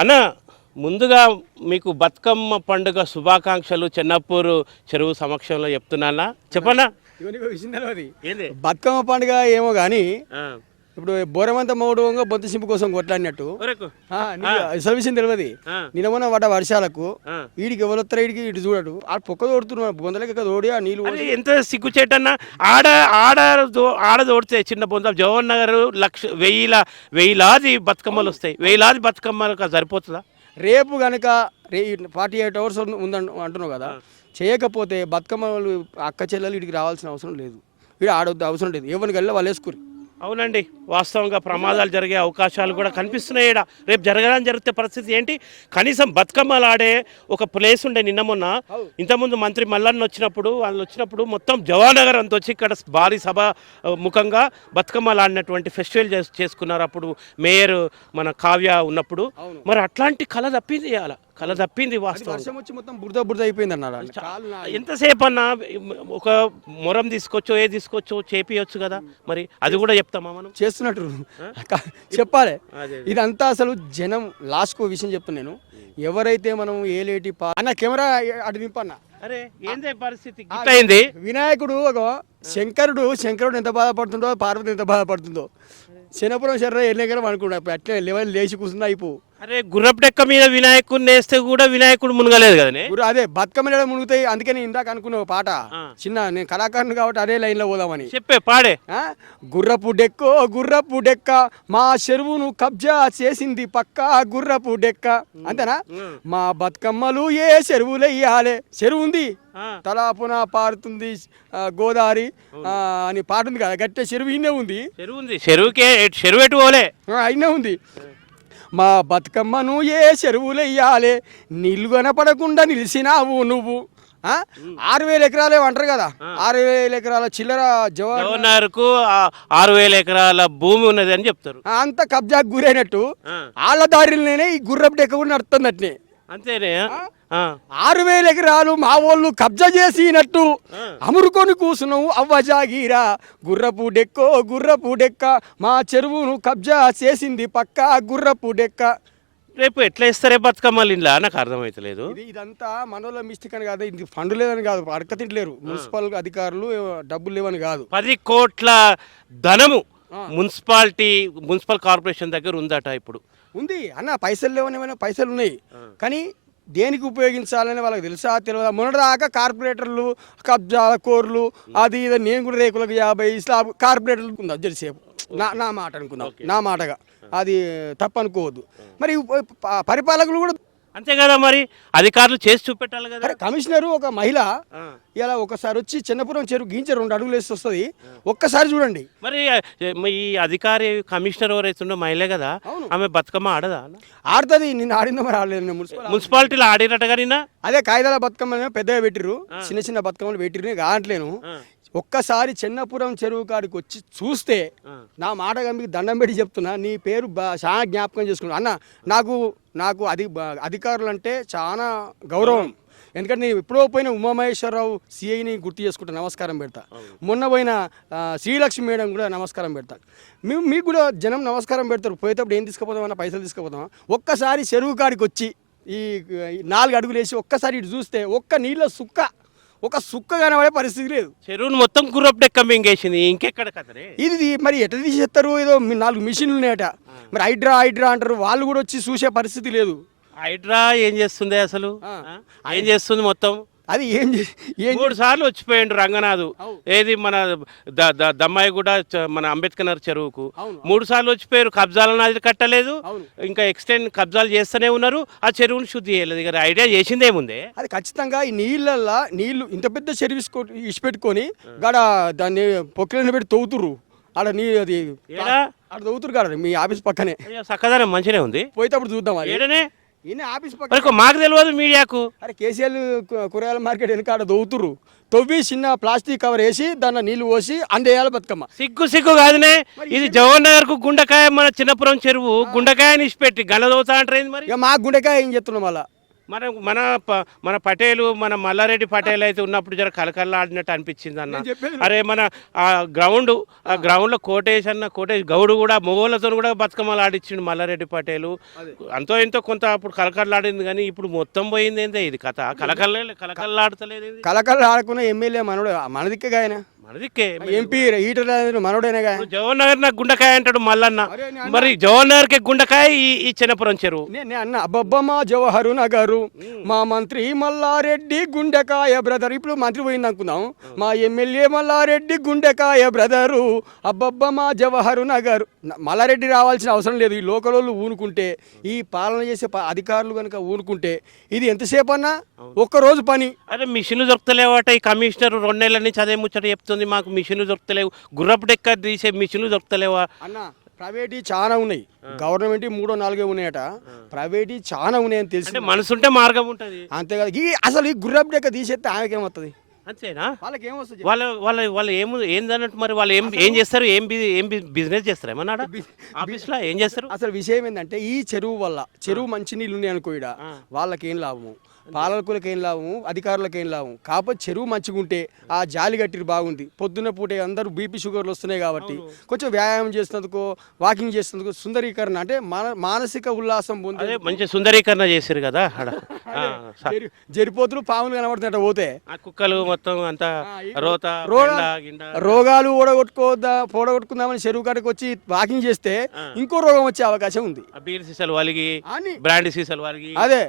అన్న ముందుగా మీకు బతుకమ్మ పండుగ శుభాకాంక్షలు చెన్నప్పూరు చెరువు సమక్షంలో చెప్తున్నానా? చెప్పనా? బతుకమ్మ పండుగ ఏమో కానీ. ఇప్పుడు బోరమంత మౌడు బొంత సింపు కోసం కొట్లాడినట్టు. విషయం తెలియదు. నిన్న పడ్డ వర్షాలకు. వీడికి ఎవరు వస్తారు వీడికి ఇటు చూడడు. ఆ పొక్క తోడుతున్నాడు బొందలకి తోడి ఆ నీళ్ళు ఎంత సిగ్గుచేటన్నా ఆడ ఆడ దో- ఆడ తోడితే చిన్న బొంద జవహర్ నగర్ లక్ష వెయ్యిల వెయ్యిలాది బతుకమ్మలు వస్తాయి. వెయ్యిలాది బతుకమ్మలకు సరిపోతుందా? రేపు కనుక రే ఫార్టీ ఎయిట్ అవర్స్ ఉందని అంటున్నావు కదా. చేయకపోతే బతుకమ్మలు అక్క చెల్లెలు వీడికి రావాల్సిన అవసరం లేదు. వీడు ఆడొద్దు అవసరం లేదు. ఎవరికి వెళ్ళి వాళ్ళు వేసుకురి. అవునండి వాస్తవంగా ప్రమాదాలు జరిగే అవకాశాలు కూడా కనిపిస్తున్నాయి రేపు జరగడానికి జరిగితే పరిస్థితి ఏంటి? కనీసం బతుకమ్మలు ఆడే ఒక ప్లేస్ ఉండే నిన్న మొన్న. ఇంతకుముందు మంత్రి మల్లన్న వచ్చినప్పుడు వాళ్ళు వచ్చినప్పుడు మొత్తం జవానగర్ అంత వచ్చి ఇక్కడ భారీ సభ ముఖంగా బతుకమ్మలు ఆడినటువంటి ఫెస్టివల్ చేస్- చేసుకున్నారు అప్పుడు మేయర్ మన కావ్య ఉన్నప్పుడు. మరి అట్లాంటి కళ తప్పింది ఇవాళ. కళ తప్పింది వాస్తవం వర్షం వచ్చి మొత్తం బురద బురద అయిపోయింది అన్నాడు కాలు నా- ఎంతసేపు అన్నా ఒక మొరం తీసుకొచ్చో ఏ తీసుకొచ్చో చేపియొచ్చు కదా. మరి అది కూడా చెప్తామా మనం? చేస్తున్నట్టు. కా- చెప్పాలి. అదే ఇదంతా అసలు జనం లాస్ట్కు విషయం చెప్తాను నేను. ఎవరైతే మనం ఏలేటి పా అన్న కెమెరా అటు దింపన్న. అరే ఏందే పరిస్థితి? గిట్టయింది? వినాయకుడు ఒక శంకరుడు శంకరుడు ఎంత బాధపడుతుందో పార్వతి ఎంత బాధపడుతుందో. శనపురం శర్ర ఎన్నికరం అనుకున్నా అట్లే లెవెల్ లేచి కూర్చున్నా అయిపో. అరే గుర్రపు డెక్క మీద వినాయకుడిని వేస్తే కూడా వినాయకుడు మునగలేదు కదనే? గురు అదే బతుకమ్మ మునుగుతాయి అందుకని ఇందాక అనుకున్న పాట. చిన్న నేను కళాకారుని కాబట్టి అదే లైన్లో పోదామని. చెప్పే పాడే? గుర్రపు డెక్కో గుర్రపు డెక్క మా చెరువును కబ్జా చేసింది పక్క గుర్రపు డెక్క. అంతేనా. మా బతుకమ్మలు ఏ చెరువులు వేయాలి చెరువు ఉంది. తలాపున పారుతుంది గోదావరి అని పాట ఉంది కదా. గట్టే చెరువు ఇన్నే ఉంది. చెరువు ఉంది. చెరువుకే చెరువు ఎటు పోలే. అయినే ఉంది. మా బతుకమ్మను ఏ చెరువులు వేయాలి నీళ్ళు కనపడకుండా నిలిచినావు నువ్వు? ఆరు వేల ఎకరాలే అంటారు కదా? ఆరు వేల ఎకరాల చిల్లర గవర్నర్కు ఆరు వేల ఎకరాల భూమి ఉన్నది అని చెప్తారు. అంత కబ్జాకు గురైనట్టు. ఆ, వాళ్ళ దారిలోనే ఈ గుర్రపు డెక్క కూడా నడుస్తుంది అట్నే అంతేనే ఆరు వేల ఎకరాలు మా వాళ్ళు కబ్జా చేసినట్టు. అమురుకొని కూసున్నావు అవ్వ జాగీరా. గుర్రపు డెక్కో గుర్రపు డెక్క. మా చెరువును కబ్జా చేసింది పక్క గుర్రపు డెక్క. రేపు ఎట్లా ఇస్తారే బతుకమ్మలు ఇంట్లో నాకు అర్థమవుతలేదు ఇది ఇదంతా మనలో మిస్టేక్ అని కాదు ఇది ఫండ్ లేదని కాదు అడక తింటలేరు. మున్సిపల్ అధికారులు డబ్బులు లేవని కాదు. పది కోట్ల ధనము. మున్సిపాలిటీ మున్సిపల్ కార్పొరేషన్ దగ్గర ఉందట ఇప్పుడు. ఉంది. అన్న పైసలు లేవని ఏమైనా పైసలు ఉన్నాయి. కానీ దేనికి ఉపయోగించాలని వాళ్ళకి తెలుసా? తెలియదా? మొన్నటిదాకా కార్పొరేటర్లు కబ్జా కోర్లు అది ఇది నేను కూడా రేకులకు యాభై స్లాబ్ కార్పొరేటర్లు ఉందా జెర్సేపు నా నా మాట అనుకుందాం. నా మాటగా. అది తప్పనుకోవద్దు. మరి పరిపాలకులు కూడా అంతే కదా మరి? అధికారులు చేసి చూపెట్టాలి కదా. కమిషనరు ఒక మహిళ. ఇలా ఒకసారి వచ్చి చిన్నపురం చెరువు గీంచే రెండు అడుగులు వేసి వస్తుంది. ఒక్కసారి చూడండి. మరి ఈ అధికారి కమిషనర్ ఎవరైతుండో మహిళే కదా. ఆమె బతుకమ్మ ఆడదా? ఆడుతుంది నిన్న ఆడిందో మరి ఆడలేదు మున్సిపాలిటీలో ఆడినట్టుగా నిన్న? అదే కాగితాల బతుకమ్మలు పెద్దగా పెట్టిర్రు. చిన్న చిన్న బతుకమ్మలు పెట్టిర్రు కావట్లేను ఆ. ఒక్కసారి చిన్నపురం చెరువు కాడికి వచ్చి చూస్తే. నా మాట మీకు దండం పెట్టి చెప్తున్నా నీ పేరు చాలా జ్ఞాపకం చేసుకున్నా అన్న నాకు నాకు అది బ- అధికారులు అంటే చాలా గౌరవం. ఎందుకంటే నేను ఎప్పుడో పోయిన ఉమామహేశ్వరరావు సిఐని గుర్తు చేసుకుంటా నమస్కారం పెడతా. మొన్న పోయిన శ్రీలక్ష్మి మేడం కూడా నమస్కారం పెడతా. మేము మీకు కూడా జనం నమస్కారం పెడతారు పోయేటప్పుడు ఏం తీసుకుపోతామన్నా పైసలు తీసుకుపోతామా ఒక్కసారి చెరువు కాడికి వచ్చి ఈ ఈ నాలుగు అడుగులు వేసి ఒక్కసారి ఇటు చూస్తే ఒక్క నీళ్ళ సుక్క ఒక సుక్క కనబడే పరిస్థితి లేదు. చెరువును మొత్తం గుర్రపు డెక్క మింగేసింది ఇంకెక్కడ కదరే? ఇది మరి ఎట్లా తీసేస్తారు? ఏదో మీ నాలుగు మిషన్లు ఉన్నాయట. మరి హైడ్రా హైడ్రా అంటారు. వాళ్ళు కూడా వచ్చి చూసే పరిస్థితి లేదు. హైడ్రా ఏం చేస్తుంది అసలు? ఏం చేస్తుంది మొత్తం? అది ఏం ఏం మూడు సార్లు వచ్చిపోయిండు రంగనాథు. ఏది మన ద- ద- దమ్మాయి కూడా చ- మన అంబేద్కర్ నగర్ చెరువుకు. మూడు సార్లు వచ్చిపోయారు. కబ్జాలను అది కట్టలేదు. ఇంకా ఎక్స్టెండ్ కబ్జాలు చేస్తూనే ఉన్నారు. ఆ చెరువును శుద్ధి చేయలేదు. ఇక ఐడియా చేసిందేముందే అది ఖచ్చితంగా ఈ నీళ్ళల్లో నీళ్ళు ఇంత పెద్ద సర్వీస్ ఇచ్చిపెట్టుకొని గాడ దాన్ని పొక్కిలను పెట్టి తవ్వుతుర్రు. ఆడ నీ అది ఆడ తవ్వుతురు కాడ మీ ఆఫీస్ పక్కనే. అయ్యో సక్కదనం మంచిగానే ఉంది. పోయేటప్పుడు చూద్దాం ఏడనే? ఈయన ఆఫీస్ మాకు తెలియదు మీడియాకు. అరే కేసీఎల్ కు- కూరగాయల మార్కెట్ వెనక ఆడ తవ్వుతుర్రు తవ్వి చిన్న ప్లాస్టిక్ కవర్ వేసి దాన్ని నీళ్ళు పోసి అందేయాలి బతుకమ్మ. సిగ్గు సిగ్గు కాదునే. ఇది జవహర్ నగర్కు గుండకాయ మన చిన్నపురం చెరువు. గుండకాయని ఇచ్చిపెట్టి గల్లదవుతా అంటారు ఏంది మరి? ఇక మా గుండెకాయ ఏం చెప్తున్నాం మళ్ళా? మన మన ప- మన పటేలు మన మల్లారెడ్డి పటేల్ అయితే ఉన్నప్పుడు జర కలకల్లాడినట్టు అనిపించింది అన్న. అరే మన ఆ గ్రౌండ్ ఆ గ్రౌండ్లో కోటేష్ అన్న కోటేష్ గౌడ్ కూడా మొగోళ్ళతో కూడా బతుకమ్మలు ఆడిచ్చిండు మల్లారెడ్డి పటేలు. అంతో ఎంతో కొంత అప్పుడు కలకల్లాడింది కానీ ఇప్పుడు మొత్తం పోయింది ఏందే ఇది కథ? కలకల్లే కలకల్లాడతలేదు ఇది కలకల ఆడుకున్న ఎమ్మెల్యే మనోడు మన దిక్కే ఆయన మనదిక్కే ఎంపీ ఈటర్ మనోడేనా ఇప్పుడు జవహర్ నగర్ నాకు గుండకాయ అంటాడు మల్లన్న. మరి జవహర్ నగర్కి గుండకాయ ఈ చిన్నపురం చెరువు. నే- నే అన్న అబ్బబ్బమ్మ జవహరు నగరు. మా మంత్రి మల్లారెడ్డి గుండెకాయ బ్రదర్. ఇప్పుడు మంత్రి పోయింది అనుకుందాం. మా ఎమ్మెల్యే మల్లారెడ్డి గుండెకాయ బ్రదరు. అబ్బబ్బమ్మ జవహరు నగరు. మల్లారెడ్డి రావాల్సిన అవసరం లేదు. ఈ లోకలోళ్ళు ఊనుకుంటే ఈ పాలన చేసే అధికారులు కనుక ఊనుకుంటే ఇది ఎంతసేపు అన్నా ఒక్కరోజు పని. అరే మిషన్లు దొరకలేవట ఈ కమిషనర్ రెండు నెలల నుంచి అదే ముచ్చట చెప్తుంది. మాకు మిషన్లు దొరకలేవు గుర్రపు డెక్క తీసే మిషన్లు దొరకలేవా అన్న ప్రైవేట్ చాలా ఉన్నాయి. గవర్నమెంట్ మూడో నాలుగో ఉన్నాయట. ప్రైవేట్ చాలా ఉన్నాయని తెలిసి అంటే మనసుంటే మార్గం ఉంటది. అంతేకాదు ఈ అసలు ఈ గుర్రపు డెక్క తీసేస్తే ఆమెకి ఏమవుతుంది అంతేనా? వాళ్ళకి ఏమొస్తుంది వాళ్ళ వాళ్ళ వాళ్ళు ఏం ఏందన్నట్టు మరి వాళ్ళు ఏం ఏం చేస్తారు? ఏం ఏం బిజినెస్ చేస్తారు? ఏమన్నాడా? ఆఫీస్లో ఏం చేస్తారు? అసలు విషయం ఏంటంటే ఈ చెరువు వల్ల చెరువు మంచి నీళ్ళు ఉన్నాయి అనుకో ఈడ ఆ. వాళ్ళకి ఏం లాభము? పాలకులకు ఏం లాభము అధికారులకు ఏం లాభం కాకపోతే చెరువు మంచిగా ఉంటే ఆ జాలి గట్టిరి బాగుంది. పొద్దున్న పూటే అందరూ బీపీ షుగర్లు వస్తున్నాయి కాబట్టి కొంచెం వ్యాయామం చేసినందుకు వాకింగ్ చేసినందుకు సుందరీకరణ అంటే మాన- మానసిక ఉల్లాసం పొందే మంచి సుందరీకరణ చేశారు కదా జరిపోతులు పాములు కనబడుతున్నట్టు పోతే. కుక్కలు మొత్తం అంతా రోత. రోగాలు ఓడగొట్టుకోవద్దా పోడగొట్టుకుందామని చెరువు కాడికి వచ్చి వాకింగ్ చేస్తే. ఇంకో రోగం వచ్చే అవకాశం ఉంది. బీర్ సీసాలు బ్రాండ్ సీసాలు అదే.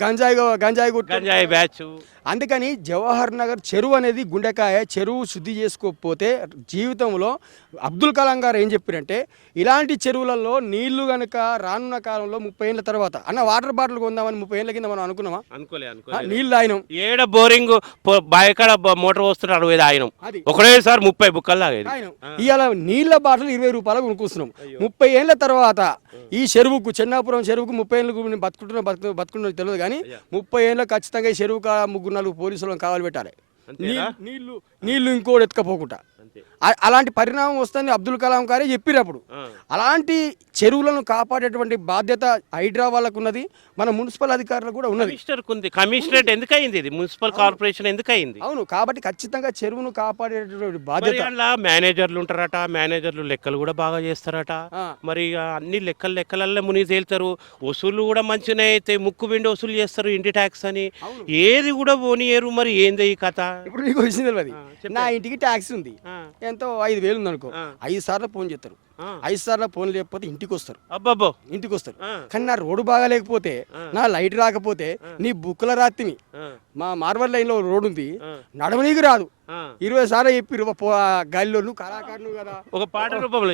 గంజాయి గంజాయి గుట్టు గంజాయి బ్యాచ్ అందుకని జవహర్ నగర్ చెరువు అనేది గుండెకాయ చెరువు శుద్ధి చేసుకోకపోతే జీవితంలో అబ్దుల్ కలాం గారు ఏం చెప్పారంటే ఇలాంటి చెరువులలో నీళ్ళు గనుక రానున్న కాలంలో ముప్పై ఏళ్ళ తర్వాత అన్న వాటర్ బాటిల్ కొందామని ముప్పై ఏళ్ళ కింద మనం అనుకున్నామా? అనుకోలే ఆ, అనుకోలే. నీళ్ళు తాగినాం. ఏడ బోరింగ్ బాయకాడ మోటార్ వస్తున్నారు అరవై తాగినాం. అది. ఒకటేసారి ముప్పై బుక్కలు తాగేది తాగినాం. ఇవాళ నీళ్ళ బాటిల్ ఇరవై రూపాయలు కొనుక్కొస్తున్నాం. ముప్పై ఏళ్ళ తర్వాత ఈ చెరువుకు చెన్నాపురం చెరువుకు ముప్పై ఏళ్ళకు నేను బతుకుంటున్నా బతుకు బతుకుంటున్నా తెలియదు కానీ ముప్పై ఏళ్ళ ఖచ్చితంగా ఈ చెరువు ముగ్గురు నలుగురు పోలీసులను కావాలి పెట్టాలి అంతేనా? నీ- నీళ్ళు నీళ్ళు ఇంకోటి ఎత్తుకపోకుండా. అలాంటి పరిణామం వస్తుందని అబ్దుల్ కలాం గారే చెప్పినప్పుడు. అలాంటి చెరువులను కాపాడేటువంటి బాధ్యత హైడ్రా వాళ్ళకు ఉన్నది మన మున్సిపల్ అధికారులకు కూడా ఉన్నది. ఉంది. కమిషనరేట్ ఎందుకు అయింది ఇది? మున్సిపల్ కార్పొరేషన్ ఎందుకు అయింది అవును కాబట్టి ఖచ్చితంగా చెరువును కాపాడేటటువంటి మరి బాధ్యత. మేనేజర్లు ఉంటారట మేనేజర్లు లెక్కలు కూడా బాగా చేస్తారట. మరి అన్ని లెక్కలు లెక్కలల్లో మునిగి తేలుతారు. వసూళ్ళు కూడా మంచిగానే అయితే ముక్కు పిండి వసూలు చేస్తారు ఇంటి ట్యాక్స్ అని. ఏది కూడా పోనీయరు మరి ఏంది ఈ కథ. ఇప్పుడు నీకు. నా ఇంటికి ట్యాక్స్ ఉంది. ఎంతో ఐదు వేలు ఉంది అనుకో ఆ. ఐదు సార్లు ఫోన్ చేస్తారు. ఐదు సార్లు ఫోన్ లేకపోతే ఇంటికి వస్తారు అబ్బబ్బో. ఇంటికి వస్తారు కానీ నా రోడ్డు బాగాలేకపోతే. నా లైట్ రాకపోతే నీ బుక్కుల రాత్తిని మా మార్వల్ లైన్లో రోడ్డు ఉంది నడవనీకి రాదు. ఇరవై సార్లు చెప్పి గాలిలో నువ్వు కళాకారులు కదా. ఒక పాట రూపంలో?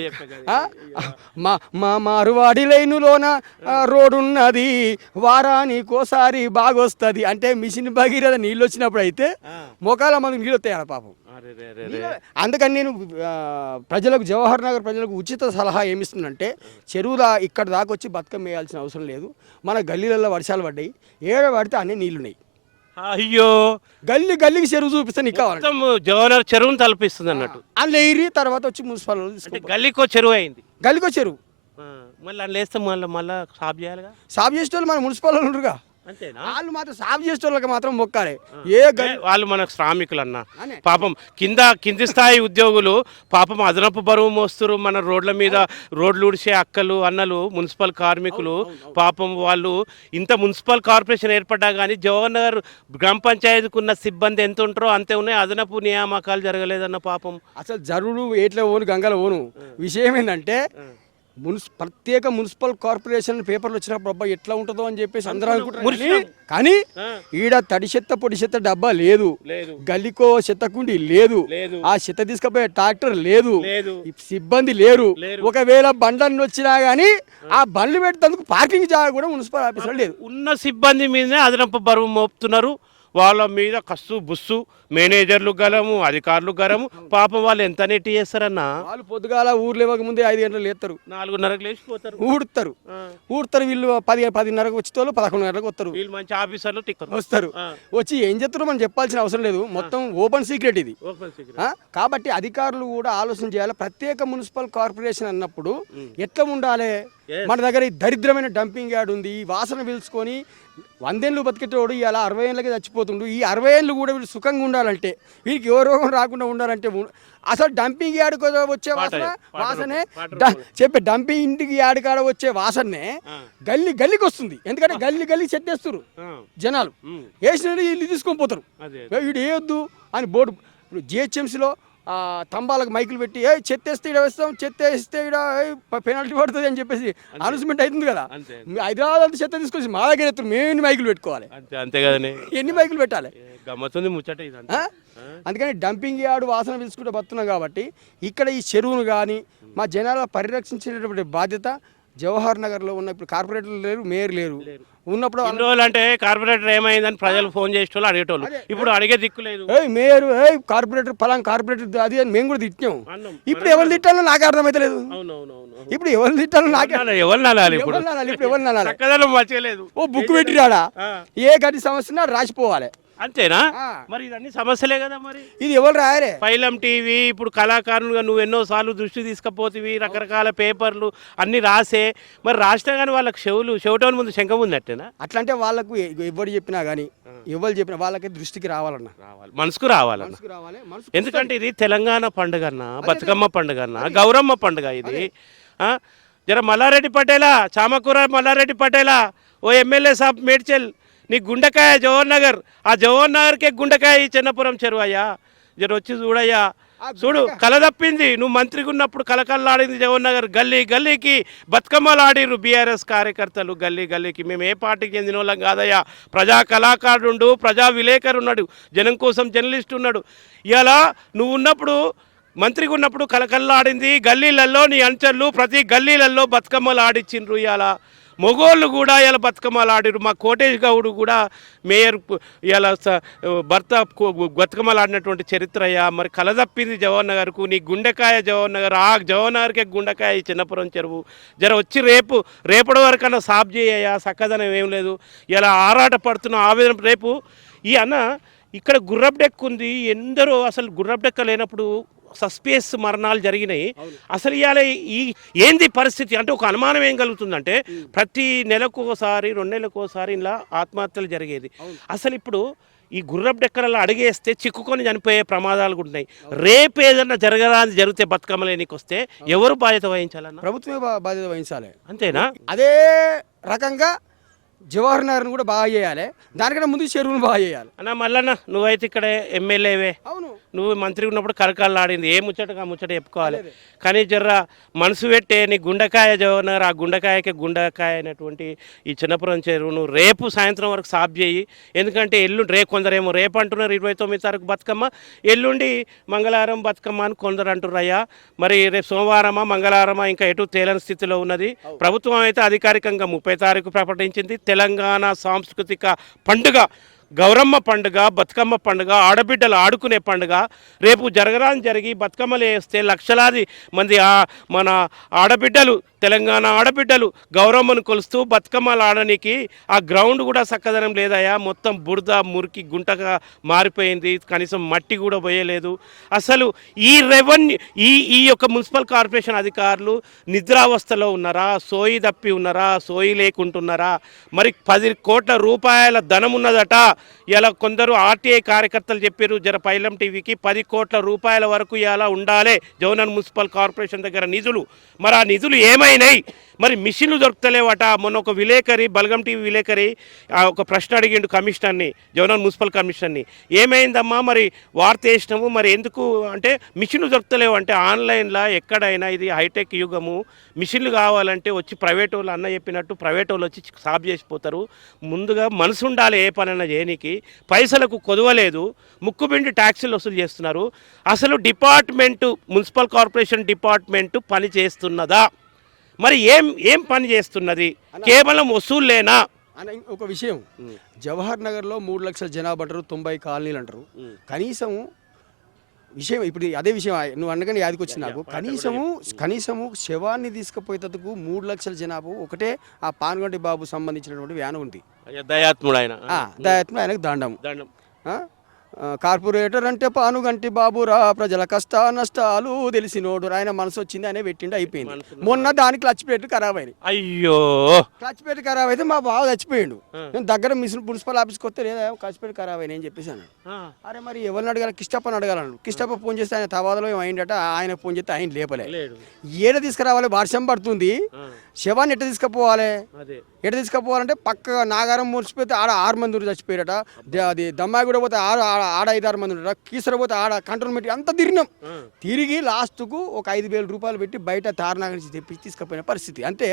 మా మా మారువాడి లైనులోన రోడ్డున్నది వారానికోసారి బాగొస్తుంది. అంటే మిషన్ భగీరథ నీళ్ళు వచ్చినప్పుడు అయితే మొఖాల మంది నీళ్ళు వస్తాయి పాపం. అందుకని నేను ప్రజలకు జవహర్ నగర్ ప్రజలకు ఉచిత సలహా ఏమిస్తుందంటే చెరువుల ఇక్కడ దాకా వచ్చి బతుకమ్మ వేయాల్సిన అవసరం లేదు. మన గల్లీలలో వర్షాలు పడ్డాయి. ఏడ పడితే అన్నీ నీళ్ళున్నాయి. అయ్యో! గల్లీ గల్లీకి చెరువు చూపిస్తే నీకు మొత్తం జవహర్ చెరువును తలపిస్తుంది అన్నట్టు. అందులో ఎయిరి తర్వాత వచ్చి మున్సిపల్ గల్లీకో చెరువు అయింది. గల్లీకో చెరువు. మళ్ళీ అందులో వేస్తే మళ్ళీ మళ్ళీ సాఫ్ చేయాలిగా? సాగు చేసే వాళ్ళు మన మున్సిపల్ ఉండరుగా. వాళ్ళు మాత్రం సాగు చేసే వాళ్ళకి మాత్రం మొక్కాలి. ఏ వాళ్ళు మనకు శ్రామికులు అన్న అనే. పాపం కింద కింది స్థాయి ఉద్యోగులు పాపం అదనపు బరువు మోస్తారు మన రోడ్ల మీద రోడ్లు ఉడిసే అక్కలు అన్నలు మున్సిపల్ కార్మికులు. పాపం వాళ్ళు ఇంత మున్సిపల్ కార్పొరేషన్ ఏర్పడ్డా కానీ జవహర్ గ్రామ పంచాయతీకి ఉన్న సిబ్బంది ఎంత ఉంటారో అంతే ఉన్నాయి. అదనపు నియామకాలు జరగలేదన్న పాపం. అసలు జరుడు ఏట్ల ఓను గంగల ఓను. విషయం ఏంటంటే మున్సి ప్రత్యేక మున్సిపల్ కార్పొరేషన్ పేపర్లు వచ్చినప్పుడు అబ్బా ఎట్లా ఉంటుందో అని చెప్పేసి అందరూ అనుకుంటారు. మురిసినాం. కానీ- ఈడ తడి చెత్త పొడి చెత్త డబ్బా లేదు. గల్లికో చెత్తకుండి లేదు. లేదు. ఆ చెత్త తీసుకుపోయే ట్రాక్టర్ లేదు. సిబ్బంది లేరు. లేరు. ఒకవేళ బండ్లన్నీ వచ్చినా గానీ ఆ బండ్లు పెట్టేందుకు పార్కింగ్ జాగా కూడా మున్సిపల్ ఆఫీసులో లేదు. ఉన్న సిబ్బంది మీదనే అదనపు బరువు మోపుతున్నారు. వాళ్ళ మీద కస్సు బుస్సు మేనేజర్లు గలము అధికారులు గలము. పాపం వాళ్ళు ఎంత నెట్టి చేస్తారన్నా? వాళ్ళు పొద్దుగాల ఊర్లు ఇవ్వక ముందే ఐదు గంటలు లేస్తారు. నాలుగున్నరకు లేచిపోతారు ఊడుతారు. ఊడతారు వీళ్ళు పది పదిన్నరకు వచ్చేటోళ్ళు పదకొండు గంటలకు వస్తారు. వీళ్ళు మంచి ఆఫీసర్లు వస్తారు. వచ్చి ఏం చెప్తారో మనం చెప్పాల్సిన అవసరం లేదు. మొత్తం ఓపెన్ సీక్రెట్ ఇది. Open secret. ఆ? కాబట్టి అధికారులు కూడా ఆలోచన చేయాలి. ప్రత్యేక మున్సిపల్ కార్పొరేషన్ అన్నప్పుడు ఎట్లా ఉండాలి. మన దగ్గర ఈ దరిద్రమైన డంపింగ్ యార్డ్ ఉంది. ఈ వాసన పీల్చుకొని వందేళ్ళు బతికేటోడు ఇలా అరవై ఏళ్ళకి చచ్చిపోతుండు. ఈ అరవై ఏళ్ళు కూడా వీడు సుఖంగా ఉండాలంటే వీరికి ఏ రోగం రాకుండా ఉండాలంటే అసలు డంపింగ్ యార్డ్ వచ్చే వాసన వాసనే చెప్పే డంపింగ్ ఇంటికి యార్డ్ కాడ వచ్చే వాసనే. గల్లీ గల్లీకి వస్తుంది. ఎందుకంటే గల్లీ గల్లీ చెట్టేస్తారు జనాలు. వేసిన ఇల్లు తీసుకొని పోతారు. వీడు వేయొద్దు అని బోర్డు ఇప్పుడు జిహెచ్ఎంసీలో తంబాలకు మైకులు పెట్టి ఏ చెత్త వేస్తే ఇక్కడ వేస్తాం చెత్త వేస్తే ఇక్కడ పెనాల్టీ పడుతుంది అని చెప్పేసి అనౌన్స్మెంట్ అవుతుంది కదా. హైదరాబాద్ అంతా చెత్త తీసుకొచ్చి మా దగ్గర ఎత్తురు మేము ఎన్ని మైకులు పెట్టుకోవాలి? అంతే అంతే ఎన్ని మైకులు పెట్టాలి? ముచ్చట? అందుకని డంపింగ్ యార్డ్ వాసన పిలుచుకుంటూ బతున్నాం కాబట్టి ఇక్కడ ఈ చెరువును కానీ మా జనాల పరిరక్షించేటటువంటి బాధ్యత జవహర్ నగర్లో ఉన్న ఇప్పుడు కార్పొరేటర్లు లేరు మేయర్ లేరు. ఉన్నప్పుడు ఇన్ని రోజులు అంటే కార్పొరేటర్ ఏమైందని ప్రజలు ఫోన్ చేసేటోళ్ళు అడిగేటోళ్ళు. ఇప్పుడు అడిగే దిక్కు లేదు. ఏయ్ మేయర్ ఏయ్ కార్పొరేటర్ ఫలానా కార్పొరేటర్ అది అని మేము కూడా తిట్టాం ఇప్పుడు ఎవరు తిట్టాలో నాకు అర్థమైతలేదు. అవునవునవును. ఇప్పుడు ఎవరు తిట్టాలో నాకే ఎవరు నాలాలి ఇప్పుడు? ఎవరు నానాలి? ఇప్పుడు ఎవరు మర్చలేదు ఓ బుక్ పెట్టిరాడా? ఆ. ఏ గది సమస్య రాసిపోవాలి. అంతేనా. మరి ఇదన్నీ సమస్యలే కదా మరి. ఇది ఎవరు రాయరే? ఫైలం టీవీ ఇప్పుడు కళాకారులుగా నువ్వు ఎన్నో సార్లు దృష్టి తీసుకపోతివి రకరకాల పేపర్లు అన్ని రాసే. మరి రాసినా కానీ వాళ్ళకి చెవులు చెవిటోని ముందు శంఖం ఉందట్టేనా? అట్లా అంటే వాళ్ళకు ఎవరు చెప్పినా కానీ ఎవరు చెప్పినా వాళ్ళకి దృష్టికి రావాలన్న. రావాలి. మనసుకు రావాలన్న. ఎందుకంటే ఇది తెలంగాణ పండుగ అన్న బతుకమ్మ పండుగ అన్న గౌరమ్మ పండుగ ఇది? జర మల్లారెడ్డి పటేలా చామకూర మల్లారెడ్డి పటేలా ఓ ఎమ్మెల్యే సాబ్ మేడ్చల్ నీ గుండెకాయ జవహర్ నగర్. ఆ జవహర్ నగర్కే గుండెకాయ ఈ చిన్నపురం చెరువు అయ్యా. జర వచ్చి చూడయ్యా. చూడు కల తప్పింది. నువ్వు మంత్రిగా ఉన్నప్పుడు కలకల్లాడింది జవహర్ నగర్. గల్లీ గల్లీకి బతుకమ్మలు ఆడిర్రు బీఆర్ఎస్ కార్యకర్తలు. గల్లీ గల్లీకి. మేము ఏ పార్టీకి చెందిన వాళ్ళం కాదయ్యా. ప్రజా కళాకారుడు ప్రజా విలేకరు ఉన్నాడు జనం కోసం జర్నలిస్ట్ ఉన్నాడు. ఇలా నువ్వు ఉన్నప్పుడు మంత్రిగా ఉన్నప్పుడు కలకల్లాడింది. గల్లీలలో నీ అంచర్లు ప్రతి గల్లీలలో బతుకమ్మలు ఆడిచ్చిండ్రు ఇవాళ మొగోళ్ళు కూడా ఇలా బతుకమ్మలు ఆడిరు మా కోటేష్ గౌడ్ కూడా మేయర్ ఇలా భర్త బతుకమ్మలు ఆడినటువంటి చరిత్ర అయ్యా మరి కలదప్పింది జవహర్ నగర్కు నీ గుండెకాయ జవహర్ నగర్ ఆ జవహర్ నగర్కే గుండెకాయ చిన్నపురం చెరువు. జర వచ్చి రేపు రేపటి వరకన్నా సాబ్ చేయ్యా చక్కదనం ఏం లేదు. ఇలా ఆరాట పడుతున్న ఆవేదన రేపు ఈ అన్న ఇక్కడ గుర్రపు ఉంది ఎందరో అసలు గుర్రపు డెక్క లేనప్పుడు సస్పేస్ మరణాలు జరిగినాయి. అసలు ఇవాళ ఈ ఏంది పరిస్థితి? అంటే ఒక అనుమానం ఏం కలుగుతుందంటే ప్రతి నెలకు ఒకసారి రెండు నెలలకు ఒకసారి ఇలా ఆత్మహత్యలు జరిగేది. అసలు ఇప్పుడు ఈ గుర్రపు డెక్కలలో అడిగేస్తే చిక్కుకొని చనిపోయే ప్రమాదాలు కూడా ఉన్నాయి. రేపు ఏదన్నా జరగరాని జరిగితే బతుకమ్మ లేనికి వస్తే ఎవరు బాధ్యత వహించాలన్న? ప్రభుత్వమే బాధ్యత వహించాలి. అంతేనా? అదే రకంగా జవహర్ నగర్ని కూడా బాగా చేయాలి. దానికన్నా ముందు చెరువును బాగా చేయాలి. అన్న మల్లన్న నువ్వైతే ఇక్కడ ఎమ్మెల్యేవే. అవును. నువ్వు మంత్రి ఉన్నప్పుడు కరకాలాడింది. ఏ ముచ్చటగా ముచ్చట చెప్పుకోవాలి. కానీ జర్ర మనసు పెట్టే నీ గుండెకాయ జవనర్ ఆ గుండెకాయకి గుండెకాయ అయినటువంటి ఈ చిన్నపురం చెరువును రేపు సాయంత్రం వరకు సాఫ్ చేయి. ఎందుకంటే ఎల్లుండి రేపు కొందరేమో రేపు అంటున్నారు ఇరవై తొమ్మిది తారీఖు బతుకమ్మ. ఎల్లుండి మంగళవారం బతుకమ్మ అని కొందరు అంటున్నారు అయ్యా మరి రేపు సోమవారమా మంగళవారమా ఇంకా ఎటు తేలని స్థితిలో ఉన్నది. ప్రభుత్వం అయితే అధికారికంగా ముప్పై తారీఖు ప్రకటించింది. తెలంగాణ సాంస్కృతిక పండుగ గౌరమ్మ పండుగ బతుకమ్మ పండుగ ఆడబిడ్డలు ఆడుకునే పండుగ. రేపు జరగరాని జరిగి బతుకమ్మలు వేస్తే లక్షలాది మంది మన ఆడబిడ్డలు తెలంగాణ ఆడబిడ్డలు గౌరమ్మను కొలుస్తూ బతుకమ్మలు ఆడడానికి ఆ గ్రౌండ్ కూడా చక్కదనం లేదయా మొత్తం బురద మురికి గుంటగా మారిపోయింది. కనీసం మట్టి కూడా పోయలేదు. అసలు ఈ రెవెన్యూ ఈ ఈ యొక్క మున్సిపల్ కార్పొరేషన్ అధికారులు నిద్రావస్థలో ఉన్నారా? సోయి తప్పి ఉన్నారా? సోయి లేకుంటున్నారా? మరి పది కోట్ల రూపాయల ధనం ఉన్నదట. ఇలా కొందరు ఆర్టీఐ కార్యకర్తలు చెప్పారు జర పైలం టీవీకి పది కోట్ల రూపాయల వరకు ఇలా ఉండాలి జవనర్ మున్సిపల్ కార్పొరేషన్ దగ్గర నిధులు. మరి ఆ నిధులు అయినాయి. మరి మిషన్లు దొరుకుతలేవట. మొన్న ఒక విలేకరి బల్గం టీవీ విలేకరి ఒక ప్రశ్న అడిగిండు కమిషనర్ని జవనర్ మున్సిపల్ కమిషనర్ని. ఏమైందమ్మా మరి వార్త వేసినాము మరి ఎందుకు అంటే మిషన్లు దొరుకుతలేవు అంటే ఆన్లైన్లో ఎక్కడైనా ఇది హైటెక్ యుగము. మిషన్లు కావాలంటే వచ్చి ప్రైవేట్ వాళ్ళు అన్న చెప్పినట్టు ప్రైవేట్ వాళ్ళు వచ్చి సాబ్ చేసిపోతారు. ముందుగా మనసు ఉండాలి ఏ పనైనా చేయనికి. పైసలకు కొదవలేదు. ముక్కుబిండి ట్యాక్సీలు వసూలు చేస్తున్నారు. అసలు డిపార్ట్మెంటు మున్సిపల్ కార్పొరేషన్ డిపార్ట్మెంటు పని చేస్తున్నదా? మరి ఏం ఏం పని చేస్తున్నది? కేవలం వసూల్లేనా అన్న ఇంక ఒక విషయం. జవహర్ నగర్లో మూడు లక్షల జనాభా అంటారు తొంభై కాలనీలు అంటారు. కనీసం విషయం ఇప్పుడు అదే విషయం నువ్వు అనగానే యాదికి వచ్చింది నాకు కనీసము కనీసము శవాన్ని తీసుకుపోయేటందుకు మూడు లక్షల జనాభా ఒకటే ఆ పాన్గొండి బాబు సంబంధించినటువంటి వ్యాన్ ఉంది. దయాత్ముడు ఆయన. ఆ, దయాత్మ ఆయనకు దండం. కార్పొరేటర్ అంటే పానుగంటి బాబురా ప్రజల కష్ట నష్టాలు తెలిసినోడు ఆయన మనసు వచ్చింది అనే పెట్టిండు అయిపోయింది. మొన్న దానికి క్లచ్ ప్లేట్ ఖరాబ్ అయినాయి. అయ్యో! క్లచ్ ప్లేట్ ఖరాబ్ అయితే మా బావ చచ్చిపోయిండు. నేను దగ్గర మిస్ మున్సిపల్ ఆఫీస్కి వస్తే లేదా క్లచ్ ప్లేట్ ఖరాబ్ అయినాయి అని చెప్పేసి అన్నాడు. ఆ, అరే మరి ఎవరిని అడగాలి? కిష్టప్పని అడగాలను కిష్టప్ప ఫోన్ చేస్తే ఆయన తవాదలో ఏం అయిందట ఆయన ఫోన్ చేస్తే ఆయన లేపలే. ఏడ తీసుకురావాలి వర్షం పడుతుంది. శవాన్ని ఎట్ట తీసుకుపోవాలి? అదే. ఎట తీసుకుపోవాలంటే పక్క నాగారం మురిసిపోతే ఆడ ఆరు మంది చచ్చిపోయారట. అది దమ్మాయి కూడా పోతే ఆడ ఆడ ఆడ ఐదు ఆరు మంది ఉన్నారట కీసర పోతే ఆడ కంట్రోల్మెంట్ అంతా తిరిగినాం. తిరిగి లాస్ట్కు ఒక ఐదు వేల రూపాయలు పెట్టి బయట తారనాగ నుంచి తెప్పి తీసుకుపోయిన పరిస్థితి. అంటే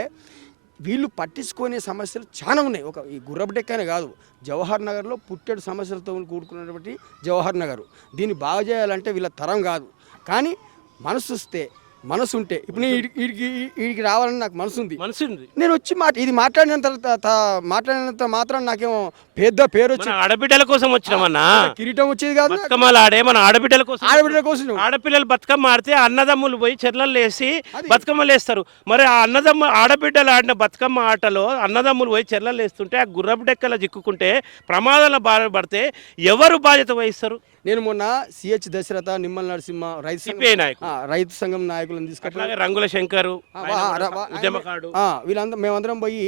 వీళ్ళు పట్టించుకునే సమస్యలు చాలా ఉన్నాయి. ఒక ఈ గుర్రబడెక్కనే కాదు. జవహర్ నగర్లో పుట్టెడు సమస్యలతో కూడుకున్నటువంటి జవహర్ నగర్. దీన్ని బాగు చేయాలంటే వీళ్ళ తరం కాదు. కానీ మనసు వస్తే మనసు ఉంటే ఇప్పుడు నేను ఈడికి ఈడికి ఈడికి రావాలని నాకు మనసు ఉంది మనసు ఉంది నేను వచ్చి మాట ఇది మాట్లాడినంత త- త- మాట్లాడినంత మాత్రం నాకేమో పెద్ద పేరు వచ్చి ఆడబిడ్డల కోసం వచ్చినామన్నా. కిరీటం వచ్చేది కాదు. బతుకమ్మలు ఆడే మన ఆడబిడ్డల కోసం ఆడబిడ్డల కోసం ఆడపిల్లలు బతుకమ్మ ఆడితే అన్నదమ్ములు పోయి చెర్లలు వేసి. బతుకమ్మలు వేస్తారు మరి ఆ అన్నదమ్మ ఆడబిడ్డలు ఆడిన బతుకమ్మ ఆటలో అన్నదమ్ములు పోయి చెర్లలు వేస్తుంటే ఆ గుర్రపు డెక్కల చిక్కుకుంటే ప్రమాదాల బాధ పడితే ఎవరు బాధ్యత వహిస్తారు? నేను మొన్న సిహెచ్ దశరథ నిమ్మల నరసింహ రైతు రైతు సంఘం నాయకులను తీసుకెళ్ళి రంగుల శంకరు వీళ్ళందరం మేమందరం పోయి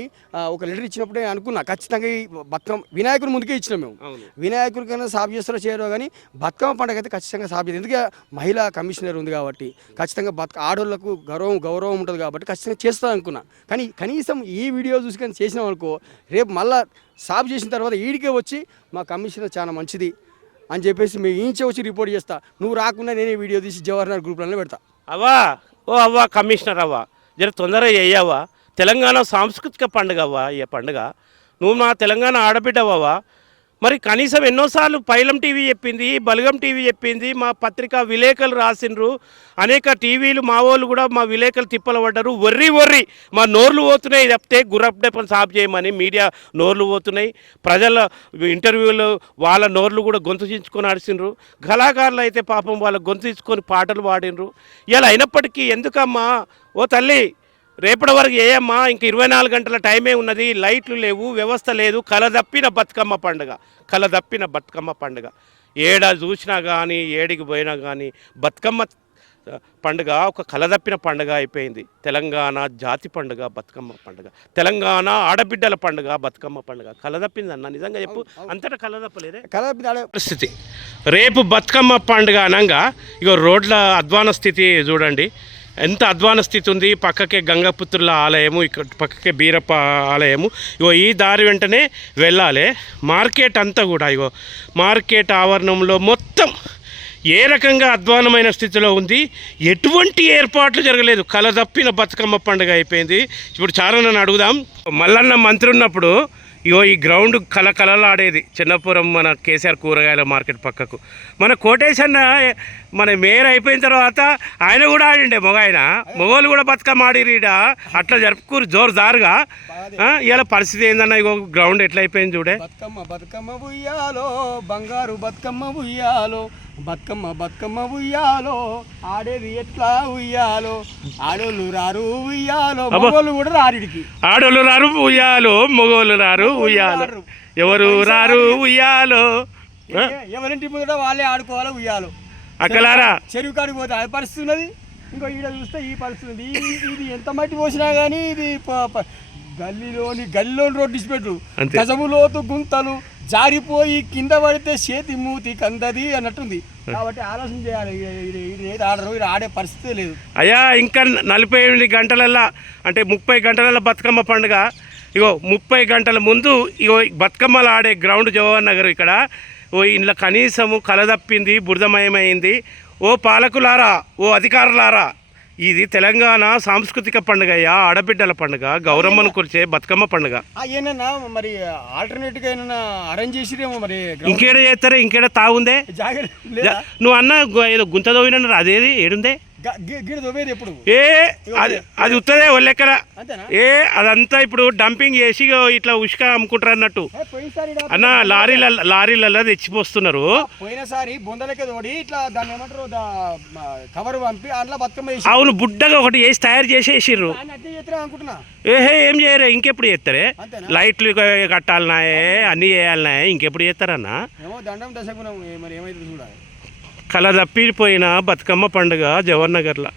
ఒక లెటర్ ఇచ్చినప్పుడే అనుకున్నా ఖచ్చితంగా ఈ బతుకమ్మ వినాయకుని ముందుకే ఇచ్చినాం మేము. అవును. వినాయకుడికైనా సాఫ్ చేస్తారో చేయరో కానీ బతుకమ్మ పండుగ అయితే ఖచ్చితంగా సాఫ్ చేస్తారు. ఎందుకంటే మహిళా కమిషనర్ ఉంది కాబట్టి ఖచ్చితంగా బతుక ఆడోళ్ళకు గౌరవం గౌరవం ఉంటుంది కాబట్టి ఖచ్చితంగా చేస్తాం అనుకున్నా. కానీ కనీసం ఈ వీడియో చూసి కానీ చేసినాం అనుకో రేపు మళ్ళా సాఫ్ చేసిన తర్వాత ఈడికే వచ్చి మా కమిషనర్ చాలా మంచిది. అని చెప్పేసి మేము ఇంచే వచ్చి రిపోర్ట్ చేస్తా. నువ్వు రాకుండా నేనే వీడియో తీసి జవహర్లాల్ గ్రూప్లలో పెడతా. అవ్వా? ఓ అవ్వా కమిషనర్ అవ్వా. జర తొందరగా చెయ్యవా తెలంగాణ సాంస్కృతిక పండుగ అవ్వా ఈ పండుగ? నువ్వు మా తెలంగాణ ఆడబిడ్డవా మరి కనీసం ఎన్నోసార్లు పైలం టీవీ చెప్పింది బలగం టీవీ చెప్పింది మా పత్రిక విలేకరులు రాసిండ్రు. అనేక టీవీలు మా వాళ్ళు కూడా మా విలేకరులు తిప్పలు పడ్డారు వర్రి వర్రి మా నోర్లు పోతున్నాయి చెప్తే గుర్రప్డెప్పని సాఫ్ చేయమని మీడియా నోర్లు పోతున్నాయి. ప్రజల ఇంటర్వ్యూలు వాళ్ళ నోర్లు కూడా గొంతు చించుకొని ఆడిసిండ్రు. కళాకారులు అయితే పాపం వాళ్ళ గొంతు చించుకొని పాటలు పాడినరు ఇలా అయినప్పటికీ ఎందుకమ్మా? ఓ తల్లి రేపటి వరకు ఏయమ్మా ఇంక ఇరవై నాలుగు గంటల టైమే ఉన్నది లైట్లు లేవు వ్యవస్థ లేదు కలదప్పిన బతుకమ్మ పండుగ కలదప్పిన బతుకమ్మ పండుగ. ఏడ చూసినా కానీ ఏడికి పోయినా కానీ బతుకమ్మ పండుగ ఒక కలదప్పిన పండుగ అయిపోయింది. తెలంగాణ జాతి పండుగ బతుకమ్మ పండుగ. తెలంగాణ ఆడబిడ్డల పండుగ బతుకమ్మ పండుగ. కలదప్పింది అన్న నిజంగా చెప్పు. అంతటా కలదప్పలేదే కదా పరిస్థితి. రేపు బతుకమ్మ పండుగ అనగా ఇగో రోడ్ల అధ్వాన స్థితి చూడండి. ఎంత అధ్వాన స్థితి ఉంది పక్కకే గంగపుత్రుల ఆలయము ఇక్కడ పక్కకే బీరప్ప ఆలయము. ఇగో ఈ దారి వెంటనే వెళ్ళాలి. మార్కెట్ అంతా కూడా ఇగో మార్కెట్ ఆవరణంలో మొత్తం ఏ రకంగా అధ్వానమైన స్థితిలో ఉంది ఎటువంటి ఏర్పాట్లు జరగలేదు. కలదప్పిన బతుకమ్మ పండుగ అయిపోయింది. ఇప్పుడు చారన్నను నన్ను అడుగుదాం. మల్లన్న మంత్రి ఉన్నప్పుడు ఇగో ఈ గ్రౌండ్ కల కలలాడేది చిన్నపురం మన కేసీఆర్ కూరగాయల మార్కెట్ పక్కకు. మన కోటేశన్న మన మేయర్ అయిపోయిన తర్వాత ఆయన కూడా ఆడిండే మొగ ఆయన మొగోళ్ళు కూడా బతుకమ్మ ఆడిరీడ అట్లా జరుపుకూరు జోరుదారుగా ఇలా పరిస్థితి ఏందన్న ఇగో గ్రౌండ్ ఎట్లా అయిపోయింది చూడే? బతుకమ్మ బతుకమ్మ ఉయ్యాలో బంగారు బతుకమ్మ ఉయ్యాలో బతుకమ్మ బతుకమ్మ ఉయ్యాలో ఆడేది ఎట్లా ఉయ్యాలో ఆడోళ్ళు రారు ఉయ్యాలో. మగోళ్ళు కూడా రారిడికి ఆడోళ్ళు రారు ఉయ్యాలో మొగోళ్ళు రారు ఉయ్యాలో. ఎవరు రారు ఉయ్యాలో? ఎవరింటి ముందర వాళ్ళే ఆడుకోవాలి ఉయ్యాలో? అక్కలారా? చెరువు కాడికి పోతే అది పరిస్థితి ఉన్నది. ఇంకో ఈడ చూస్తే ఈ పరిస్థితి ఉంది. ఇది ఎంత మట్టి పోసినా కానీ ఇది గల్లీలోని గల్లీలోని రోడ్డు ఇచ్చిపెట్టు. అంతే. గజము లోతు గుంతలు జారిపోయి కింద పడితే చేతి మూతి కందది అన్నట్టుంది. కాబట్టి ఆలోచన చేయాలి. ఇది- ఏది ఆడరు ఇది ఆడే పరిస్థితి లేదు. అయ్యా ఇంకా నలభై ఎనిమిది గంటలల్లా అంటే ముప్పై గంటలల్లో బతుకమ్మ పండుగ. ఇగో ముప్పై గంటల ముందు ఇగో బతుకమ్మలు ఆడే గ్రౌండ్ జవహర్ నగర్ ఇక్కడ. ఓ ఇంట్లో కనీసము కలదప్పింది బురదమయమైంది. ఓ పాలకులారా ఓ అధికారులారా ఇది తెలంగాణ సాంస్కృతిక పండుగ అయ్యా ఆడబిడ్డల పండుగ గౌరమ్మను కొలిచే బతుకమ్మ పండుగ. ఆ ఏమన్నా మరి ఆల్టర్నేట్గా ఏమన్నా అరేంజ్ చేసిరేమో మరి ఇంకేడ చేస్తారా ఇంకేడ తాగుందే? జాగ్రత్త లేదా? నువ్వు అన్న గు- ఏదో గుంత తవ్విన అదేది ఏడుందే? ఏ అది అది ఉత్తదే అంతేనా? ఏ అదంతా ఇప్పుడు డంపింగ్ చేసి ఇట్లా ఉష్క అమ్ముకుంటారు అన్నట్టు. అన్న లారీల లారీలలో తెచ్చిపోస్తున్నారు. పోయినసారి బొందలకే తోడి ఇట్లా దాన్ని ఏమంటారు కవర్ పంపి అందులో బతుకమ్మ అవును బుడ్డగా ఒకటి వేసి తయారు చేసేసిర్రు. ఏహే ఏం చేయరు ఇంకెప్పుడు చేస్తారే లైట్లు ఇక కట్టాలనాయే అన్నీ చేయాలనాయే ఇంకెప్పుడు చేస్తారన్నా దండం దశకునం ఏ- మరి ఏమైతే చూడాలి. కళ తప్పిపోయిన బతుకమ్మ పండుగ జవహర్ నగర్లో.